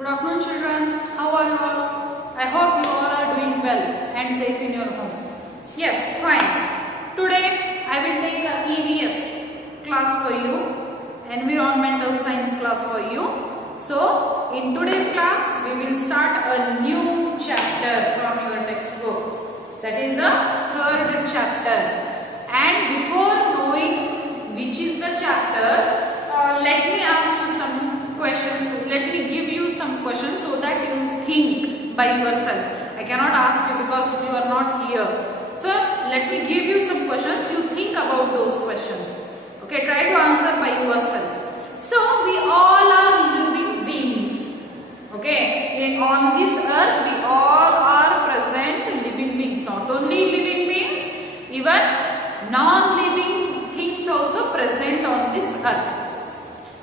Good afternoon, children. How are you all? I hope you all are doing well and safe in your home. Yes, fine. Today I will take a EVS class for you, Environmental Science class for you. So, in today's class, we will start a new chapter from your textbook. That is a third chapter. And before knowing which is the chapter, let me ask you some questions. Let me give you some questions so that you think by yourself. I cannot ask you because you are not here. So let me give you some questions. You think about those questions. Okay, try to answer by yourself. So we all are living beings. Okay, on this earth we all are present living beings. Not only living beings, even non-living things also present on this earth.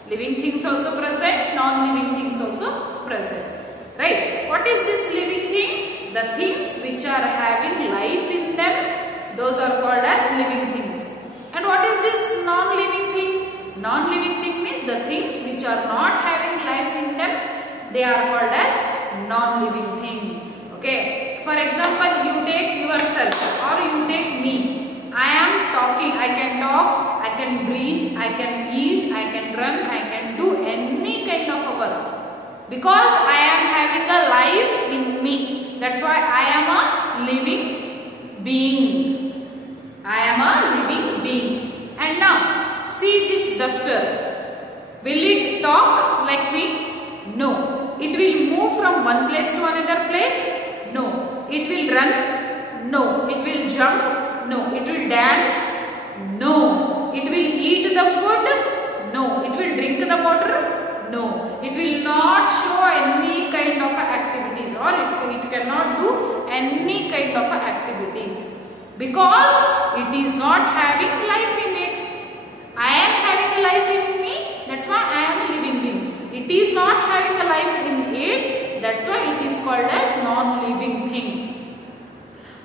Living things also present, non-living things also present. Right? What is this living thing? The things which are having life in them, those are called as living things. And what is this non-living thing? Non-living thing means the things which are not having life in them, they are called as non-living thing. Okay? For example, you take yourself or you take me. I am talking, I can talk, I can breathe, I can eat, I can run, I can do any kind of a work. Because I am having a life in me. That's why I am a living being. I am a living being. And now, see this duster. Will it talk like me? No. It will move from one place to another place? No. It will run? No. It will jump? No. It will dance? No. It will eat the food? No. It will drink the water? No. It will not show any kind of activities, or it cannot do any kind of activities because it is not having life in it. I am having a life in me, that's why I am a living being. It is not having a life in it, that's why it is called as non-living thing.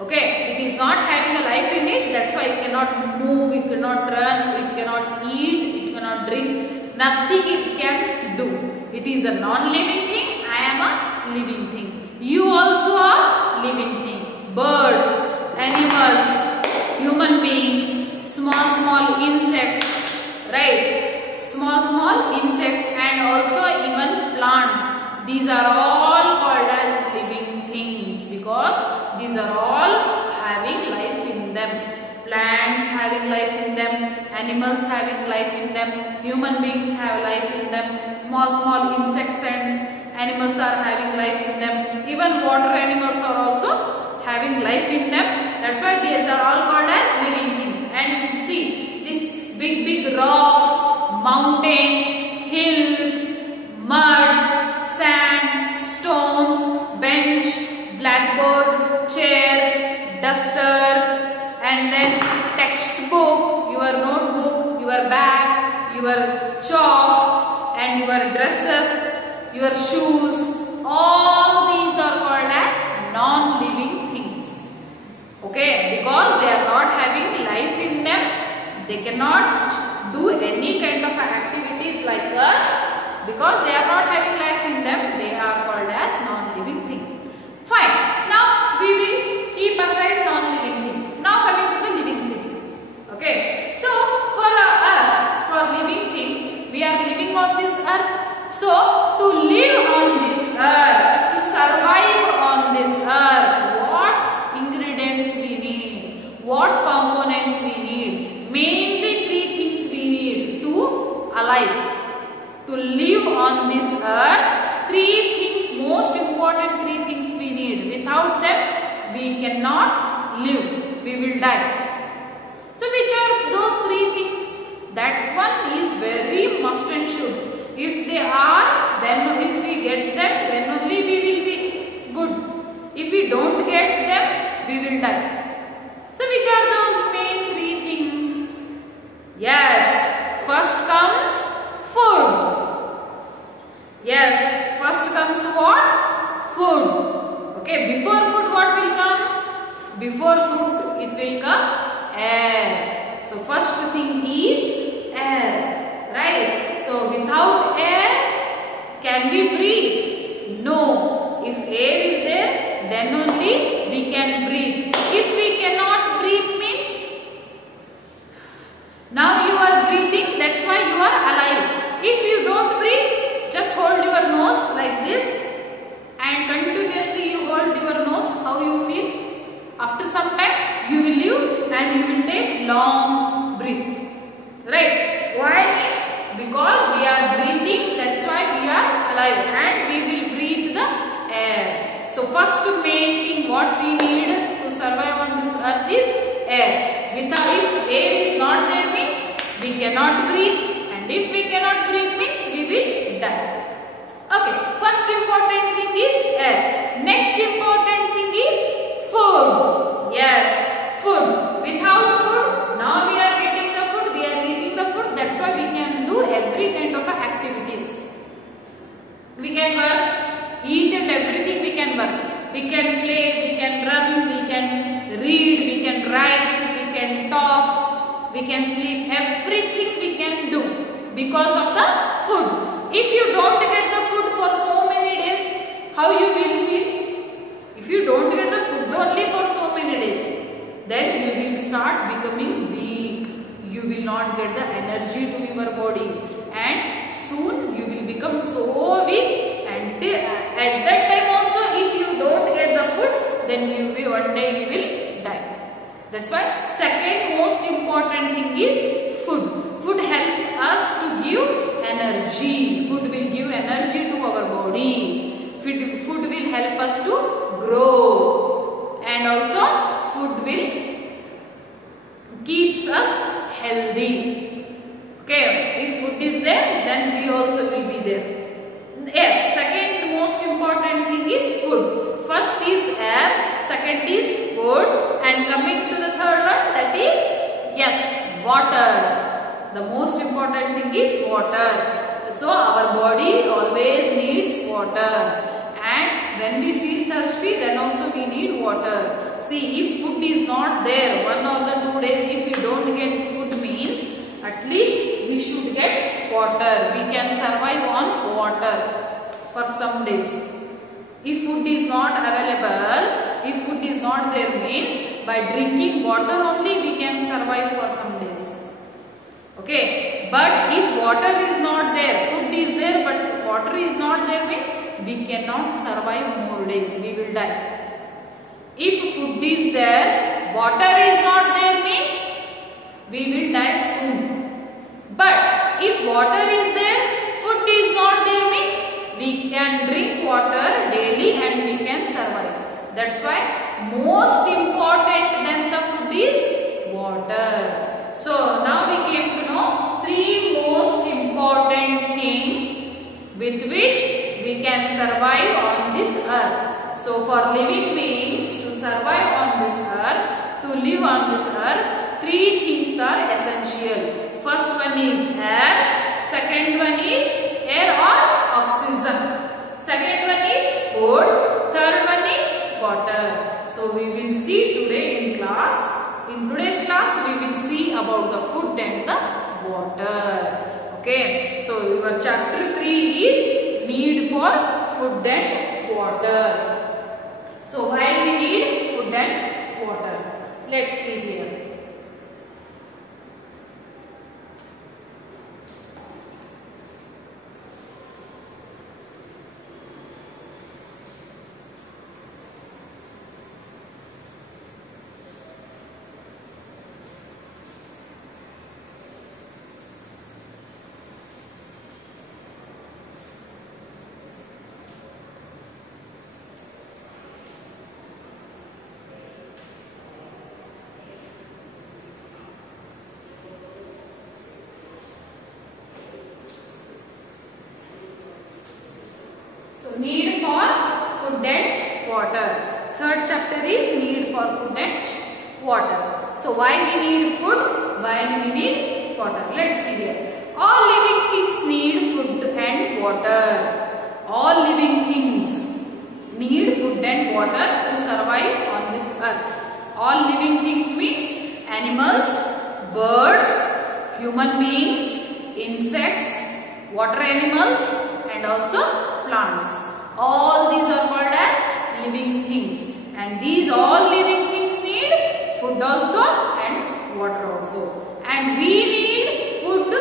Okay, it is not having a life in it, that's why it cannot move, it cannot run, it cannot eat, it cannot drink, nothing it can do. It is a non-living thing, I am a living thing. You also are living thing. Birds, animals, human beings, small insects, right? Small insects and also even plants. These are all called as living things because these are all having life in them. Plants having life in them, animals having life in them, human beings have life in them, small insects and animals are having life in them, even water animals are also having life in them. That's why these are all called as living things. And see, these big rocks, mountains, hills, mud, sand, stones, bench, blackboard, chair, duster, and then textbook, your notebook, your bag, your chalk and your dresses, your shoes, all these are called as non-living things. Okay, because they are not having life in them, they cannot do any kind of activities like us. Because they are not having life in them, they are called as non-living thing. Fine. Now we will keep aside non-living thing. Now coming to the living thing. Okay. So for us, for living things, we are living on this earth. So to live on this earth, to survive on this earth, what ingredients we need, what components we need, mainly three things we need to alive. To live on this earth, three things, most important three things we need. Without them, we cannot live. We will die. So which are those three things? That one is very must and should. If they are, then if we get them, then only we will be good. If we don't get them, we will die. So which are those main three things? Yes, first comes food. Yes, first comes what? Food. Okay, before food what will come? Before food it will come air. So first thing is air. Right? So without air, can we breathe? No. If air is there, then only we can breathe. If we cannot breathe means, now you are breathing, that's why you are alive. If you don't breathe, just hold your nose like this and continuously you hold your nose. How you feel? After some time you will leave and you will take long breath. Right? Why means? Because we are breathing, that's why we are alive and we will breathe the air. So first main thing what we need to survive on this earth is air. Without, if air is not there means we cannot breathe, and if we cannot breathe means we will die. Okay, first important thing is air. Next important thing is food. Yes, food. Without food, now we are getting the food, we are eating the food, that's why we can do every kind of activities. We can work, each and everything we can work. We can play, we can run, we can read, we can write, we can talk, we can sleep, everything we can do because of the food. If you don't get the food for so many days, how you will feel? If you don't get the food only for so many days, then you will start becoming weak. You will not get the energy to your body and soon you will become so weak, and at that time also if you don't get the food, then you will, one day you will die. That's why second most important thing is food. Food help us to give energy. Food will give energy to our body. Food will help us to grow, and also food will keeps us healthy. Okay, if food is there, then we also will be there. Yes, second most important thing is food. First is air, second is food, and coming to the third one, that is, yes, water. The most important thing is water. So our body always needs water. And when we feel thirsty, then also we need water. See, if food is not there, 1 or the 2 days, if we don't get food means, at least we should get water. We can survive on water for some days. If food is not available, if food is not there means, by drinking water only we can survive for some days. Okay, but if water is not there, food is there but water is not there means, we cannot survive more days, we will die. If food is there, water is not there means, we will die soon. But if water is there, food is not there means, we can drink water daily and we can survive. That's why most important than the food is water. So now we came to know 3 most important things with which we can survive on this earth. So for living beings to survive on this earth, to live on this earth, 3 things are essential. First one is air, second one is air or oxygen, second one is food, third one is water. So we will see today in class. In today's class we will see about the food and the water. Okay, so your chapter 3 is need for food and water. So why we need food and water? Let's see here. Need for food and water. Third chapter is need for food and water. So why we need food? Why we need water? Let's see here. All living things need food and water. All living things need food and water to survive on this earth. All living things means animals, birds, human beings, insects, water animals and also plants. All these are called as living things, and these all living things need food also and water also. And we need food,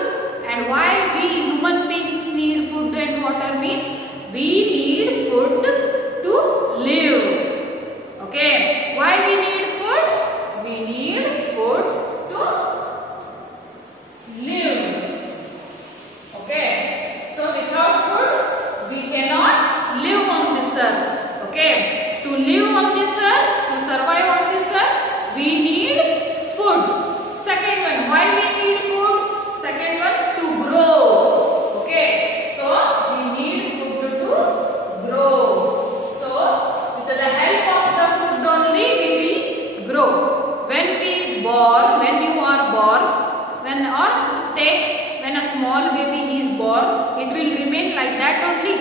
and why we human beings need food and water means we need food to live. Okay, why we need food? We need food to live. Okay, so without food we cannot live on this earth. Okay, to live on this earth, to survive on this earth, we need food. Second one, why we need food? Second one, to grow. Okay, so we need food to grow. So with the help of the food only we will grow. When we born, when you are born, when a small baby is born, it will remain like that only.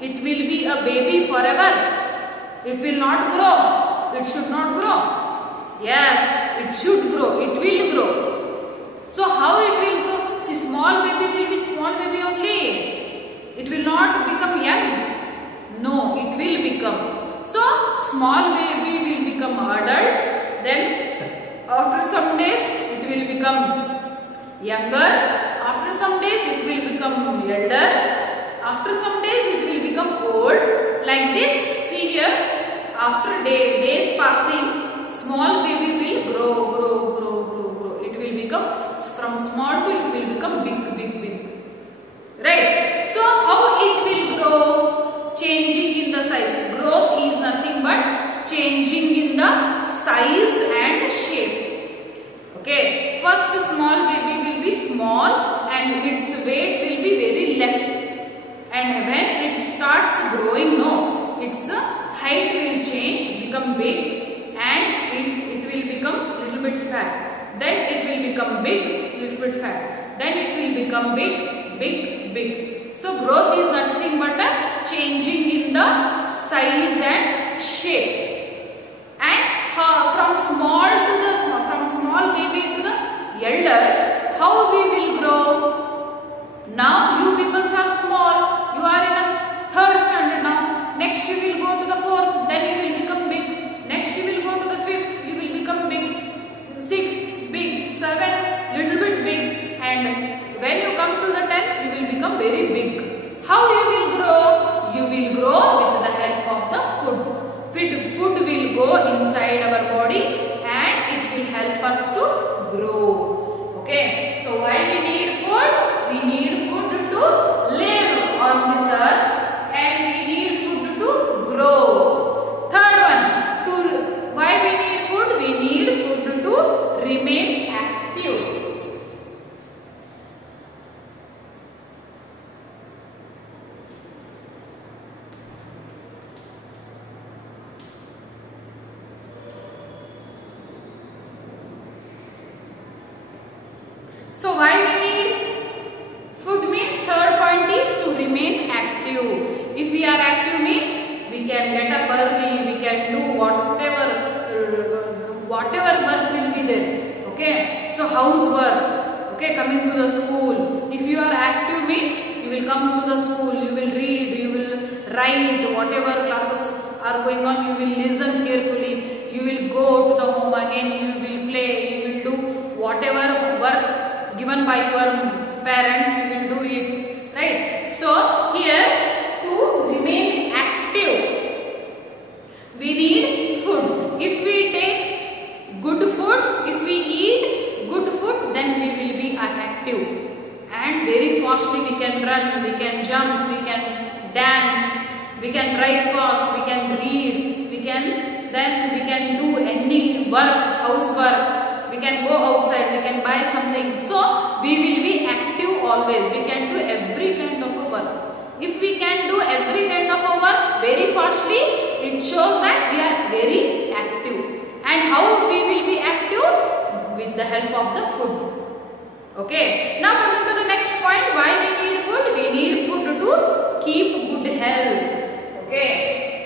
It will be a baby forever. It will not grow. It should not grow. Yes, it should grow. It will grow. So how it will grow? See, small baby will be small baby only. It will not become young. No, it will become. So small baby will become adult. Then after some days it will become younger. After some days it will become elder. After some days it will become old. Like this, see here. After days passing, small baby will grow. It will become, from small to it will become big. Right? So how it will grow? Changing in the size. Growth is nothing but changing in the size and shape. Okay. First small baby will be small and its weight will be very less. And when it starts growing, no, its height will change, become big, and it will become little bit fat. Then it will become big, little bit fat. Then it will become big. So growth is nothing but a changing in the size and shape. And from small baby to the elders, how we will grow? Now you people are small. You are in a 3rd standard now. Next you will go to the 4th. Then you will become big. Next you will go to the 5th. You will become big. 6th big. 7th little bit big. And when you come to the 10th, you will become very big. How you will grow? You will grow with the help of the food. Food will go inside our body and it will help us to grow. Okay. So why we need food? We need food to live on this earth and we need food to grow. Third one, why we need food? We need food to remain active. So why we need food means 3rd point is to remain active. If we are active means we can get up early, we can do whatever work will be there. Okay, so housework. Okay, coming to the school. If you are active means you will come to the school, you will read, you will write, whatever classes are going on, you will listen carefully. You will go to the home again, you will play, you will do whatever work given by your parents, you will do it, right? So here, to remain active, we need food. If we take good food, if we eat good food, then we will be active and very fastly we can run, we can jump, we can dance, we can write fast, we can read, we can do any work, housework. We can go outside, we can buy something. So we will be active always. We can do every kind of a work. If we can do every kind of a work very fastly, it shows that we are very active. And how we will be active? With the help of the food. Okay. Now coming to the next point, why we need food? We need food to keep good health. Okay.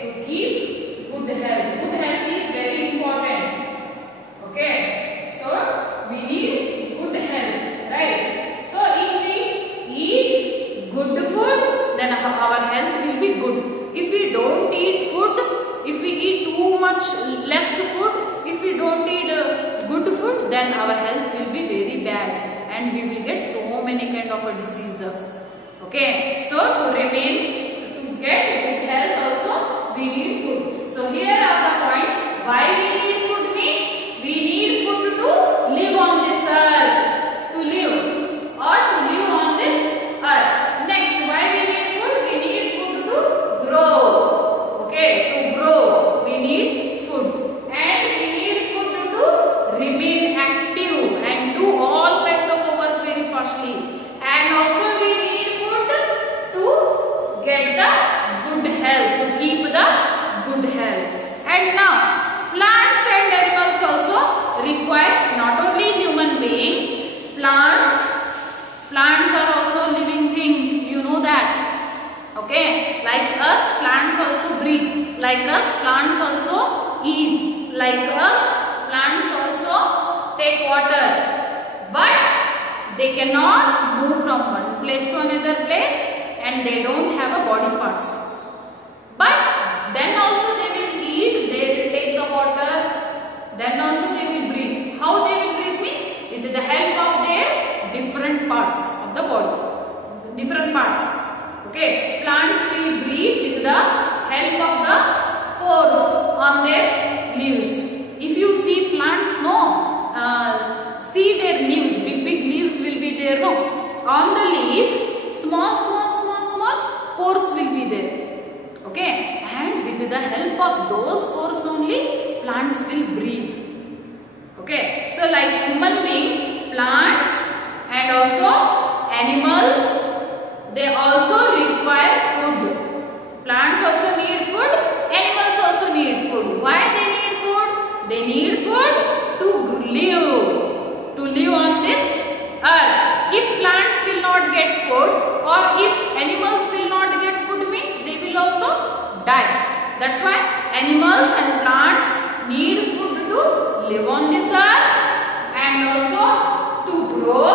To keep good health. Good health is very important. Okay. So we need good health, right? So if we eat good food, then our health will be good. If we don't eat food, if we eat too much less food, if we don't eat good food, then our health will be very bad and we will get so many kind of diseases. Okay, so to get good health also we need food. So here are the points why we need food means we need food to live on this earth, to live on this earth. Next, why we need food? We need food to grow. Okay, to grow we need food, and we need food to remain active and do all kinds of work very fastly. And also we need food to get the good health, to keep the good health. And now plants and animals also require, not only human beings, plants are also living things, you know that. Okay, like us, plants also breathe. Like us, plants also eat. Like us, plants also take water. But they cannot move from one place to another place, and they don't have a body parts. But then also they will eat, they will take the water, then also they will breathe. How they will breathe means with the help of their different parts of the body. Different parts. Okay, plants will breathe with the help of the pores on their leaves. If you see plants, see their leaves, big leaves will be there, on the leaf, small pores will be there. Okay, and with the help of those pores only, plants will breathe. Okay, so like human beings, plants and also animals, they also require food. Plants also need food, animals also need food. Why they need food? They need food to live on this earth. If plants will not get food, or if animals will not get food, means they will also die. That's why animals and plants need food to live on this earth, and also to grow,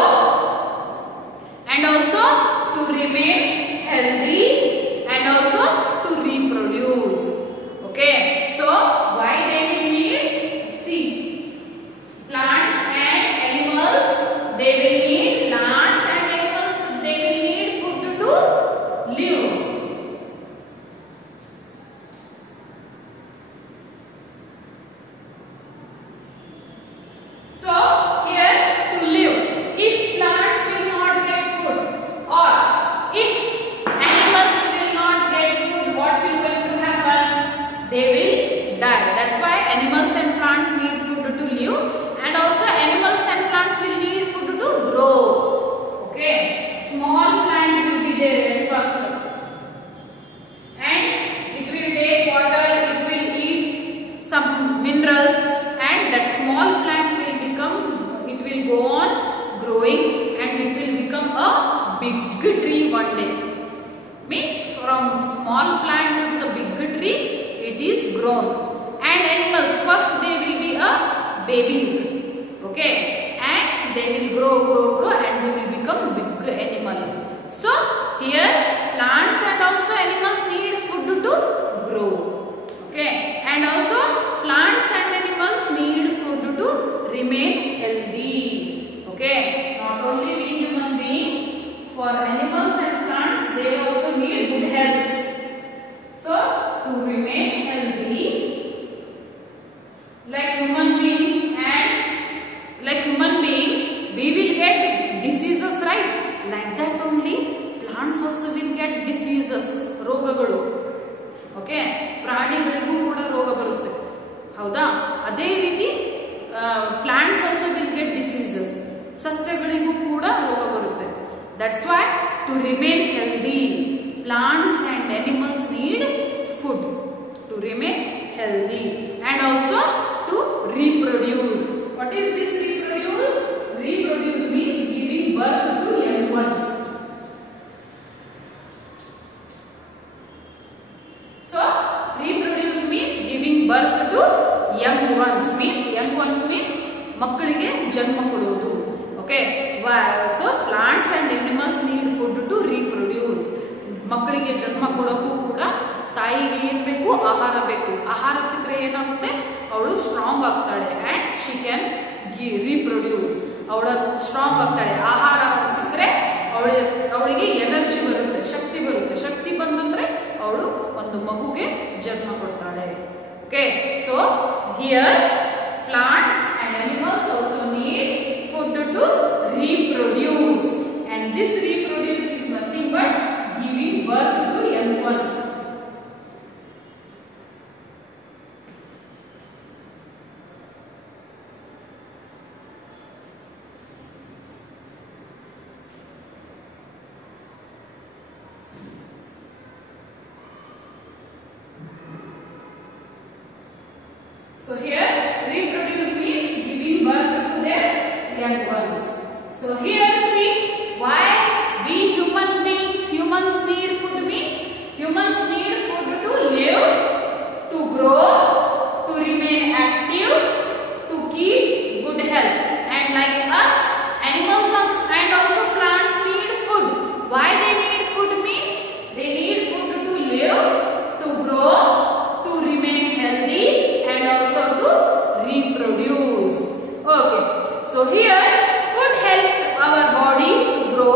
and also to remain healthy, and also to reproduce. Okay, so why they will need? See, plants and animals, they will need, plants and animals, they will need food to live. So here, to live, if plants will not get food, or if animals will not get food, what will going to happen? They will die. That's why animals and plants need food to live, and also animals and plants will need food to grow. Okay, small plant will be there at first, and it will take water, it will eat some minerals, and that small plant will become, it will go on growing, and it will become a big tree one day. Means from small plant to the big tree, it is grown. And animals, first they will be a babies. Okay, and they will grow, and they will become big animal. So here plants and also animals need food to grow. Okay, and also plants and animals need food to remain healthy. Okay, not only we human beings, for animals and plants, they also need good health. So to remain healthy, like human beings, we will get diseases, right? Like that only, plants also will get diseases, ರೋಗಗಳು. Okay, ಪ್ರಾಣಿಗಳಿಗೂ ಕೂಡ ರೋಗ ಬರುತ್ತೆ, ಹೌದಾ? ಅದೇ ರೀತಿ plants also will get diseases, ಸಸ್ಯಗಳಿಗೂ ಕೂಡ ರೋಗ ಬರುತ್ತೆ. That's why to remain healthy, plants and animals need food to remain healthy, and also to reproduce. What is this reproduce? Reproduce means giving birth to young ones. So reproduce means giving birth to young ones, means ಮಕ್ಕಳಿಗೆ ಜನ್ಮ ಕೊಡುವುದು. Okay, so plants and animals need food to reproduce. ಮಕ್ಕಳಿಗೆ ಜನ್ಮ ಕೊಡೋಕ್ಕೂ ಕೂಡ ತಾಯಿ ತಾಯಿಗೆ ಏನ್ ಬೇಕು? ಆಹಾರ ಬೇಕು. ಆಹಾರ ಸಿಕ್ಕರೆ ಏನಾಗುತ್ತೆ? ಅವಳು ಸ್ಟ್ರಾಂಗ್ ಆಗ್ತಾಳೆ ಅಂಡ್ ಶಿ ಕ್ಯಾನ್ ರೀಪ್ರೊಡ್ಯೂಸ್. ಅವಳ ಸ್ಟ್ರಾಂಗ್ ಆಗ್ತಾಳೆ. ಆಹಾರ ಸಿಕ್ಕರೆ ಅವಳಿಗೆ ಎನರ್ಜಿ ಬರುತ್ತೆ, ಶಕ್ತಿ ಬರುತ್ತೆ. ಶಕ್ತಿ ಬಂದಂದ್ರೆ ಅವಳು ಒಂದು ಮಗುಗೆ ಜನ್ಮ ಕೊಡ್ತಾಳೆ. Okay, so here plants and animals also need food to reproduce, and this reproduce is nothing but giving birth to young ones. So here reproduce means giving birth to their young ones. So here see why we humans need food means humans need food to live, to grow, to remain active, to keep good health. And like us, animals and also plants need food. Why they need food means they need food to live, to grow, to remain healthy, and also to reproduce. Okay, so here food helps our body to grow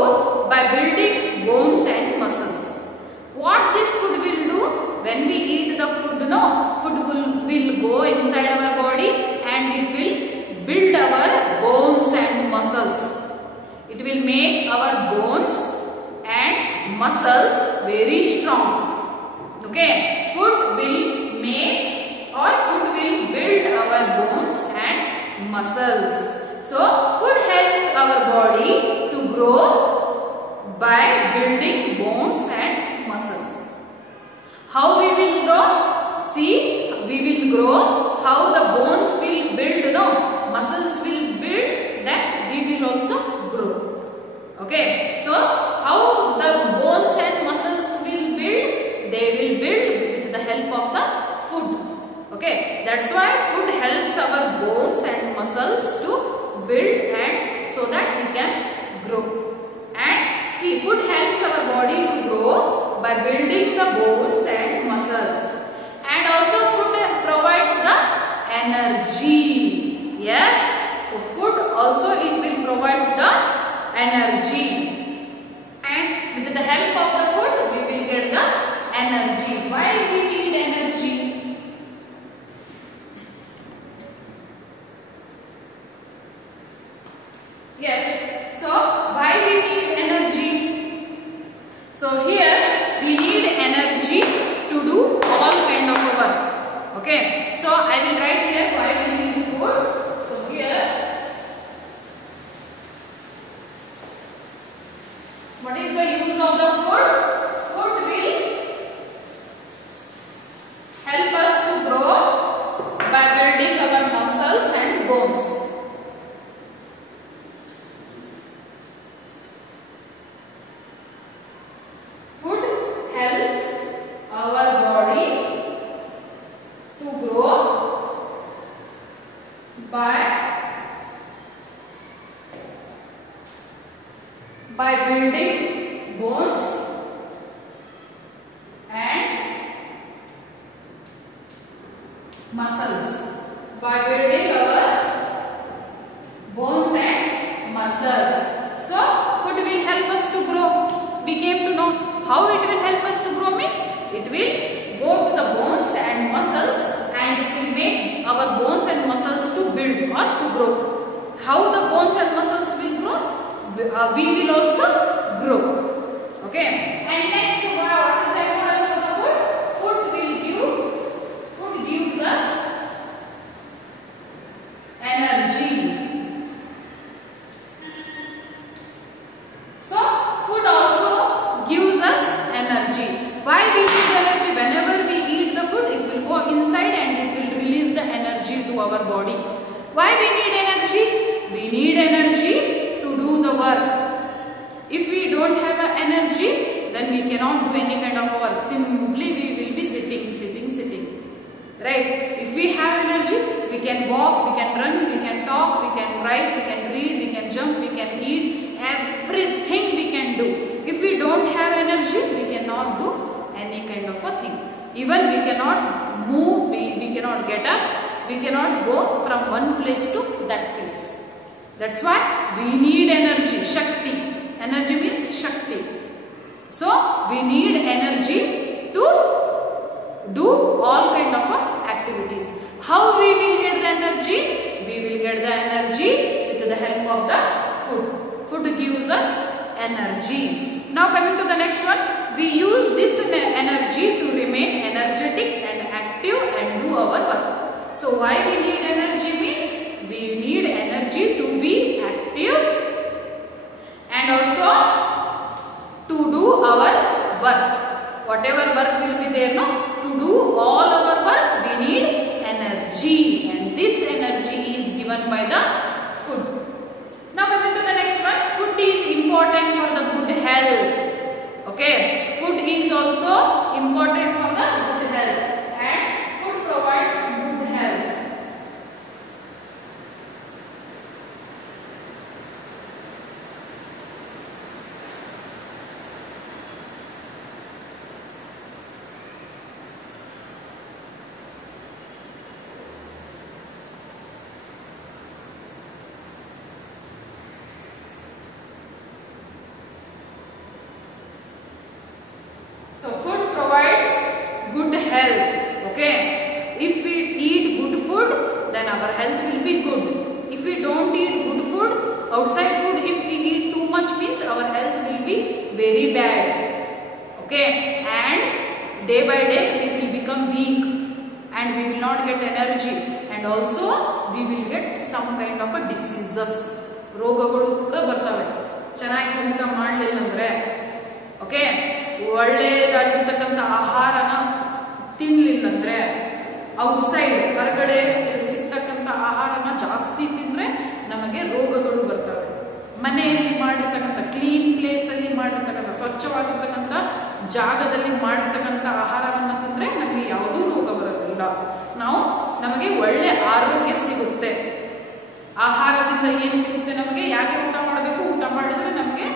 by building bones and muscles. What this food will do? When we eat the food, food will go inside our body and it will build our bones and muscles. It will make our bones and muscles very strong. Okay, food will make or food will build our bones and muscles. So food helps our body to grow by building bones and muscles. How we will grow? See, we will grow how the bones will build, muscles will build, then we will also grow. Okay, so how the bones and muscles will build? They will build with the help of the food. Okay, that's why food helps our bones and muscles to build and so that we can grow. And see, food helps our body to grow by building the bones and muscles. And also food provides the energy. Yes, so food also it will provide the energy. And with the help of the food we will get the energy. Why we need energy? Yes, so why we need energy? So here we need energy to do all kind of work. Okay, so I will write here why we need food. So here, what is the use of the food? Food will help us to grow by building our muscles and bones. By building bones and muscles. By building our bones and muscles. So food will help us to grow. We came to know how it will help us to grow means it will go to the bones and muscles and it will make our bones and muscles to build or to grow. How the bones and muscles will grow? We will also grow. Okay, and next what is the importance of the food? Food gives us energy. So food also gives us energy. Why we need energy? Whenever we eat the food, it will go inside and it will release the energy to our body. Why we need energy? We need energy to do the work. If we don't have energy, then we cannot do any kind of work. Simply we will be sitting. Right? If we have energy, we can walk, we can run, we can talk, we can write, we can read, we can jump, we can eat. Everything we can do. If we don't have energy, we cannot do any kind of a thing. Even we cannot move, we cannot get up, we cannot go from one place to that place. That's why we need energy, Shakti. Energy means Shakti. So we need energy to do all kind of activities. How we will get the energy? We will get the energy with the help of the food. Food gives us energy. Now coming to the next one, we use this energy to remain energetic and active and do our work. So why we need energy means we need energy to be active and also to do our work. Whatever work will be there, no? To do all our work we need energy, and this energy is given by the food. Now coming to the next one, food is important for the good health. Okay, food is also important for the good health, and food provides good health. So food provides good health. Okay, if we eat good food, then our health will be good. If we don't eat good food, outside food, if we eat too much means our health will be very bad. Okay, and day by day we will become weak and we will not get energy, and also we will get some kind of a diseases. ರೋಗಗಳು ಕೂಡ ಬರ್ತವೆ ಚೆನ್ನಾಗಿ ಊಟ ಮಾಡಲಿಲ್ಲ ಅಂದ್ರೆ. Okay, ಒಳ್ಳೆಯದಾಗಿರ್ತಕ್ಕಂಥ ಆಹಾರನ ತಿನ್ನಲಿಲ್ಲ ಅಂದ್ರೆ, outside ಹೊರಗಡೆ ಸಿಗ್ತಕ್ಕಂಥ ಆಹಾರನ ಜಾಸ್ತಿ ತಿಂದ್ರೆ ನಮಗೆ ರೋಗಗಳು ಬರ್ತವೆ. ಮನೆಯಲ್ಲಿ ಮಾಡಿರ್ತಕ್ಕಂಥ ಕ್ಲೀನ್ ಪ್ಲೇಸ್ ಅಲ್ಲಿ ಮಾಡಿರ್ತಕ್ಕಂಥ ಸ್ವಚ್ಛವಾಗಿರ್ತಕ್ಕಂಥ ಜಾಗದಲ್ಲಿ ಮಾಡಿರ್ತಕ್ಕಂಥ ಆಹಾರವನ್ನು ತಿಂದ್ರೆ ನಮಗೆ ಯಾವುದೂ ರೋಗ ಬರೋದಿಲ್ಲ. ನಮಗೆ ಒಳ್ಳೆ ಆರೋಗ್ಯ ಸಿಗುತ್ತೆ. ಆಹಾರದಿಂದ ಏನು ಸಿಗುತ್ತೆ ನಮಗೆ? ಯಾಕೆ ಊಟ ಮಾಡಬೇಕು? ಊಟ ಮಾಡಿದ್ರೆ ನಮಗೆ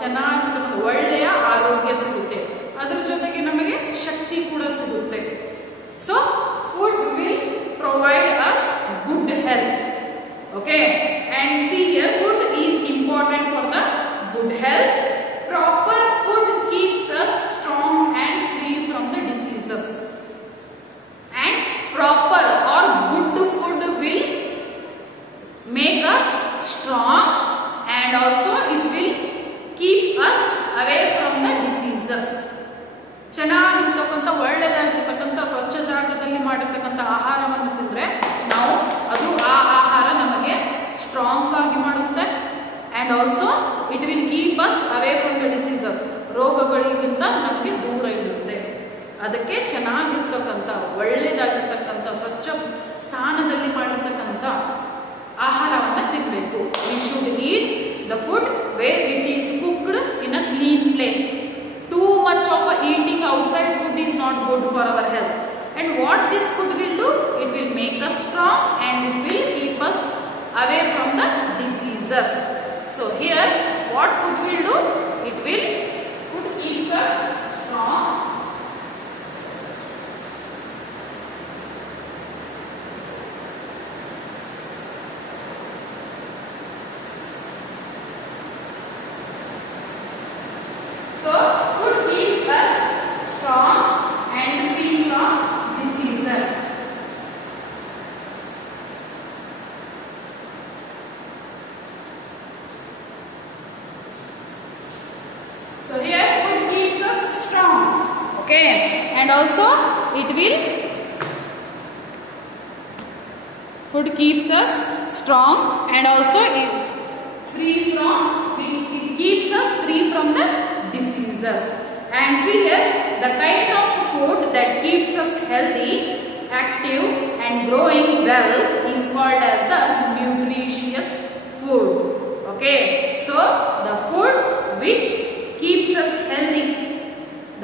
ಚೆನ್ನಾಗಿರ್ತಕ್ಕಂಥ ಒಳ್ಳೆಯ ಆರೋಗ್ಯ ಸಿಗುತ್ತೆ, ಅದ್ರ ಜೊತೆಗೆ ನಮಗೆ ಶಕ್ತಿ ಕೂಡ ಸಿಗುತ್ತೆ. So food will provide us good health. Okay, and see here, food is important for the good health. Proper food keeps us strong and free from the diseases. And proper are good food will make us strong and also it will keep us away from the diseases. ಚೆನ್ನಾಗಿರ್ತಕ್ಕಂಥ ಒಳ್ಳೆಯದಾಗಿರ್ತಕ್ಕಂಥ ಸ್ವಚ್ಛ ಜಾಗದಲ್ಲಿ ಮಾಡಿರ್ತಕ್ಕಂಥ ಆಹಾರವನ್ನು ತಿಂದ್ರೆ ಅದು ಆ ಆಹಾರ ನಮಗೆ strong ಆಗಿ ಮಾಡುತ್ತೆ, and also it will keep us away from the diseases. ರೋಗಗಳಿಗಿಂತ ನಮಗೆ ದೂರ ಇಡುತ್ತೆ. ಅದಕ್ಕೆ ಚೆನ್ನಾಗಿರ್ತಕ್ಕಂಥ ಒಳ್ಳೆಯದಾಗಿರ್ತಕ್ಕಂಥ ಸ್ವಚ್ಛ ಸ್ಥಾನದಲ್ಲಿ ಮಾಡಿರ್ತಕ್ಕಂಥ ಆಹಾರವನ್ನು ತಿನ್ನಬೇಕು. We should eat the food where it is cooked in a clean place. Too much of eating outside food is not good for our health. And what this food will do? It will make us strong and it will keep us away from the diseases. So here, what food will do? Food keeps us strong. So food keeps us strong and free from diseases. So here food keeps us strong. Okay, and also food keeps us strong and also it keeps us free from the diseases. And see here, the kind of food that keeps us healthy, active and growing well is called as the nutritious food. Okay, so the food which keeps us healthy,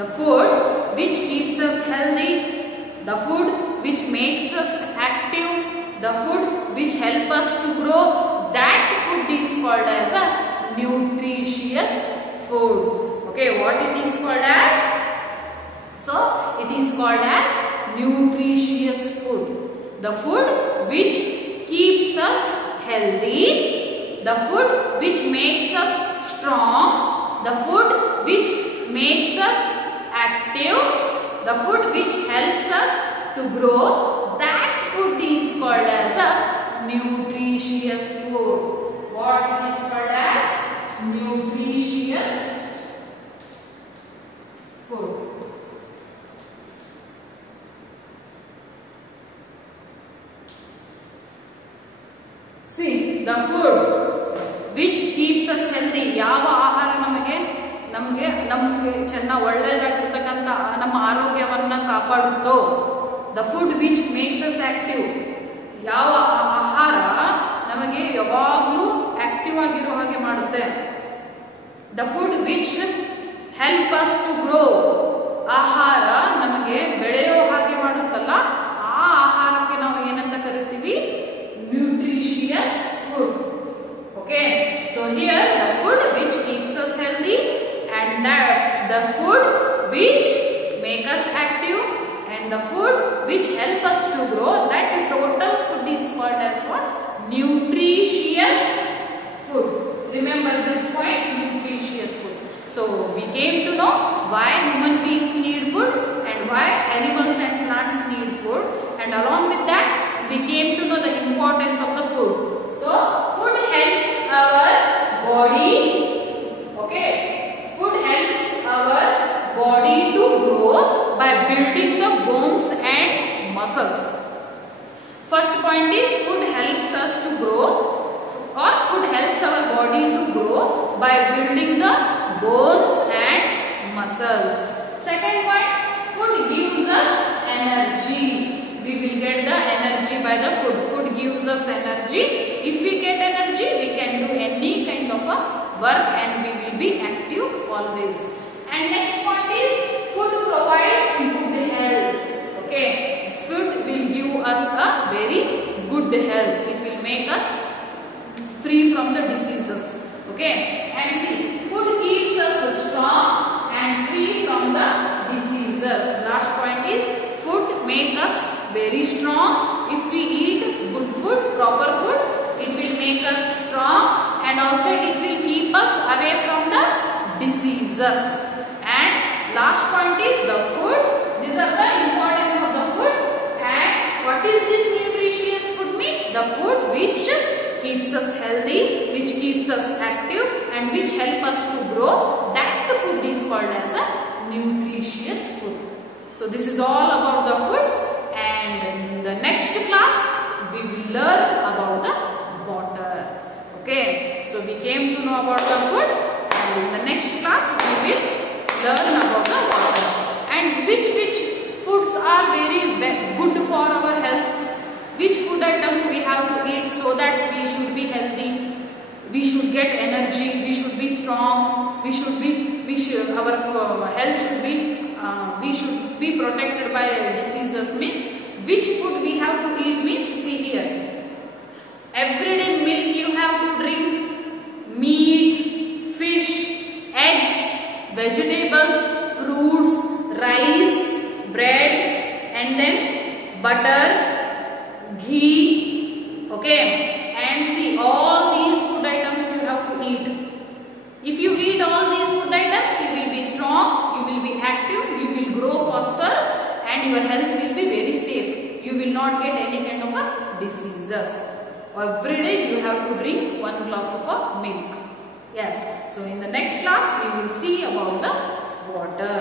the food which keeps us healthy, the food which makes us active, the food which helps us to grow, that food is called as a nutritious food. Okay, what it is called as? So So it is called as nutritious food. The food which keeps us healthy, the food which makes us strong, the food which makes us active, the food which helps us to grow, that food is called as a nutritious food. What is called as nutritious food? See, the food which keeps us healthy. ಯಾವ ಆಹಾರ ನಮಗೆ ಒಳ್ಳೆಯದಾಗಿರ್ತಕ್ಕಂಥ ನಮ್ಮ ಆರೋಗ್ಯವನ್ನ ಕಾಪಾಡುತ್ತೋ, the food which makes us active. ಯಾವ ಆಹಾರ ನಮಗೆ ಯಾವಾಗಲೂ active ಆಗಿರೋ ಹಾಗೆ ಮಾಡುತ್ತೆ. The food which help us to grow. ಆಹಾರ ನಮಗೆ ಬೆಳೆಯೋ ಹಾಗೆ ಮಾಡುತ್ತಲ್ಲ, ಆ ಆಹಾರಕ್ಕೆ ನಾವು ಏನಂತ ಕರಿತೀವಿ? Nutritious food. Okay, so here the food which keeps us healthy and the food which make us active and the food which help us to grow, that total food is called as what? Nutritious food. Remember this point, nutritious food. So we came to know why human beings need food and why animals and plants need food, and along with that we came to know the importance of the food. So food helps our body, okay, food helps our body to grow by building the bones and muscles. First point is food helps us to grow, or food helps our body to grow by building the bones and muscles. Second point, food gives us energy. We will get the energy by the food. Food gives us energy. If we get energy, we can do any kind of a work and we will be active always. And next point is food provides good health. Okay, food will give us a very good health. It will make us free from the diseases. Okay, and see, food keeps us strong and free from the diseases. Last point is food makes us very strong. If we eat good food, proper food, it will make us strong and also it will keep us away from the diseases. And last point is the food. These are the importance of the food. And what is this nutritious food means? The food which keeps us healthy, which keeps us active and which help us to grow, that food is called as a nutritious food. So this is all about the food. And in the next class, we will learn about the water. Okay, so we came to know about the food, and in the next class, we will learn about the water. And which foods are very good for our health? Which food items we have to eat so that we should be healthy, we should get energy, we should be strong, our health should be, we should be protected by diseases. Means which food we have to eat means, see here, everyday milk you have to drink, meat, fish, eggs, vegetables, fruits, rice, bread, and then butter, ghee. Okay, and see, all these food items you have to eat. If you eat all these food items, you will be strong, you will be active, you will grow faster and your health will be very safe. You will not get any kind of a diseases. Every day you have to drink 1 glass of a milk. Yes, so in the next class we will see about the water.